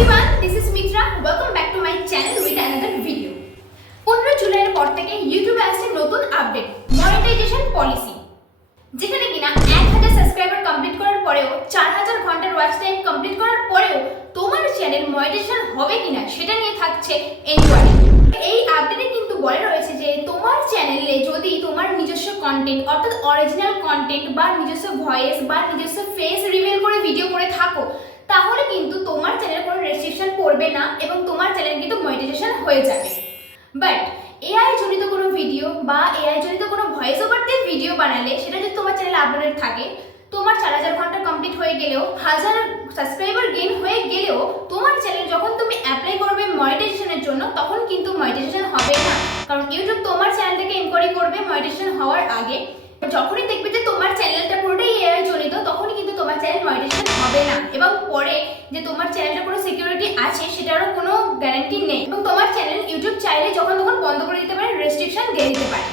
everyone, this is Mitra. Welcome back to my channel with another video. 15 জুলাইয়ের পর থেকে ইউটিউবে আসছে নতুন আপডেট মনিটাইজেশন পলিসি, যেখানে কিনা 1000 সাবস্ক্রাইবার কমপ্লিট করার পরেও 4000 ঘন্টার ওয়াচ টাইম কমপ্লিট করার পরেও তোমার চ্যানেল মনিটাইজেশন হবে কিনা সেটা নিয়ে থাকছে এনকোয়ারি। এই আপডেটে কিন্তু বলে রয়েছে যে তোমার চ্যানেলে যদি তোমার নিজস্ব কন্টেন্ট অর্থাৎ অরিজিনাল কন্টেন্ট বা নিজস্ব ভয়েস বা নিজস্ব ফেস রিভিল করে ভিডিও করে থাকো, তাহলে কিন্তু তোমার চ্যানেলে কোনো রেস্ট্রিকশন পড়বে না এবং তোমার চ্যানেল কিন্তু মনিটাইজেশন হয়ে যাবে। বাট এআই জনিত কোনো ভিডিও বা এআই জনিত কোনো ভয়েস ওভার দিয়ে ভিডিও বানালে সেটা যদি তোমার চ্যানেলে আপলোডেড থাকে, তোমার 4000 ঘন্টা কমপ্লিট হয়ে গেলেও 1000 সাবস্ক্রাইবার গেইন হয়ে গেলেও তোমার চ্যানেল যখন তুমি অ্যাপ্লাই করবে মনিটাইজেশনের জন্য তখন কিন্তু মনিটাইজেশন হবে না, কারণ ইউটিউব তোমার চ্যানেলটাকে এনকোয়ারি করবে মনিটাইজেশন হওয়ার আগে। যখনই দেখবে যে তোমার চ্যানেলটা পুরোটাই এআই জনিত তখনই কিন্তু তোমার চ্যানেল মনিটাইজেশন হবে না, এবং পরে যে তোমার চ্যানেলটা কোনো সিকিউরিটি আছে সেটারও কোনো গ্যারান্টি নেই, এবং তোমার চ্যানেল ইউটিউব চাইলে যখন তখন বন্ধ করে দিতে পারে, রেস্ট্রিকশন দিয়ে দিতে পারে।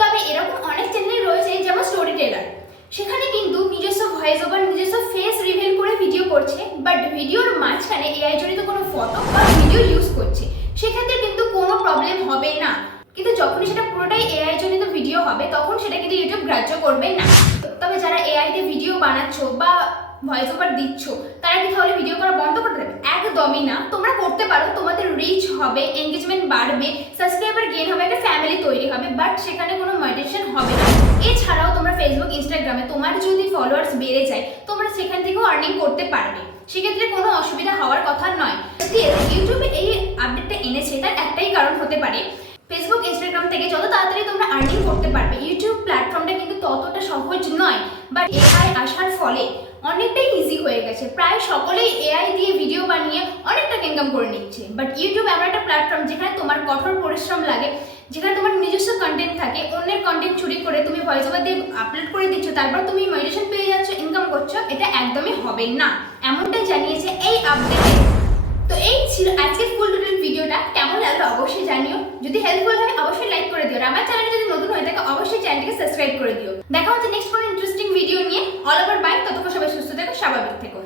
তবে এরকম অনেক চ্যানেল রয়েছে যেমন স্টোরি টেলার, সেখানে কিন্তু নিজস্ব ভয়েস ওভার নিজস্ব ফেস রিভিল করে ভিডিও করছে, বাট ভিডিওর মাঝখানে এআই জনিত কোনো ফটো বা ভিডিও ইউজ করছে, সেক্ষেত্রে কিন্তু কোনো প্রবলেম হবে না। কিন্তু যখনই সেটা পুরোটাই এআই জনিত ভিডিও হবে তখন সেটা কিন্তু ইউটিউব গ্রাহ্য করবে না। তবে যারা এআই দিয়ে ভিডিও বানাচ্ছো বা ভয়েস ওভার দিচ্ছ তারা কি তাহলে ভিডিও করা বন্ধ করে দেবে? একদমই না, তোমরা করতে পারো, তোমাদের রিচ হবে, এঙ্গেজমেন্ট বাড়বে, সাবস্ক্রাইবার গেইন হবে, একটা ফ্যামিলি তৈরি হবে, বাট সেখানে কোনো মনিটাইজেশন হবে না। এছাড়াও তোমরা ফেসবুক ইনস্টাগ্রামে তোমার যদি ফলোয়ার্স বেড়ে যায় তোমরা সেখান থেকেও আর্নিং করতে পারবে, সেক্ষেত্রে কোনো অসুবিধা হওয়ার কথা নয়। ইউটিউবে এই আপডেটটা এনেছে তার একটাই কারণ হতে পারে, ফেসবুক ইনস্টাগ্রাম থেকে যত তাড়াতাড়ি তোমরা আর্নিং করতে পারবে, ইউটিউব প্ল্যাটফর্মটা কিন্তু ততটা সহজ নয়, বাট এআই আসার ফলে অনেকটাই ইজি হয়ে গেছে। প্রায় সকলেই এআই দিয়ে ভিডিও বানিয়ে অনেক টাকা ইনকাম করে নিচ্ছে। বাট ইউটিউব এমন একটা প্ল্যাটফর্ম যেখানে তোমার কঠোর পরিশ্রম লাগে, যেখানে তোমার নিজস্ব কন্টেন্ট থাকে, অন্যের কন্টেন্ট চুরি করে তুমি ভয়েস ওভার দিয়ে আপলোড করে দিচ্ছ, তারপর তুমি মনিটাইজেশন পেয়ে যাচ্ছ, ইনকাম করছো, এটা একদমই হবে না, এমনটাই জানিয়েছে এই আপডেটে। তো এই ছিল আজকের ফুল টোটাল ভিডিওটা, কেমন লাগলো অবশ্যই জানিও। যদি হেল্পফুল হয় অবশ্যই লাইক করে দিও, আর আমার চ্যানেলে যদি নতুন হয়ে থাকে অবশ্যই চ্যানেলটিকে সাবস্ক্রাইব করে দিও। দেখা হচ্ছে নেক্সট কোনো ইন্টারেস্টিং ভিডিও নিয়ে। অল ওভার বাই, ততক্ষণ সবাই সুস্থ থেকো, স্বাভাবিক থেকো।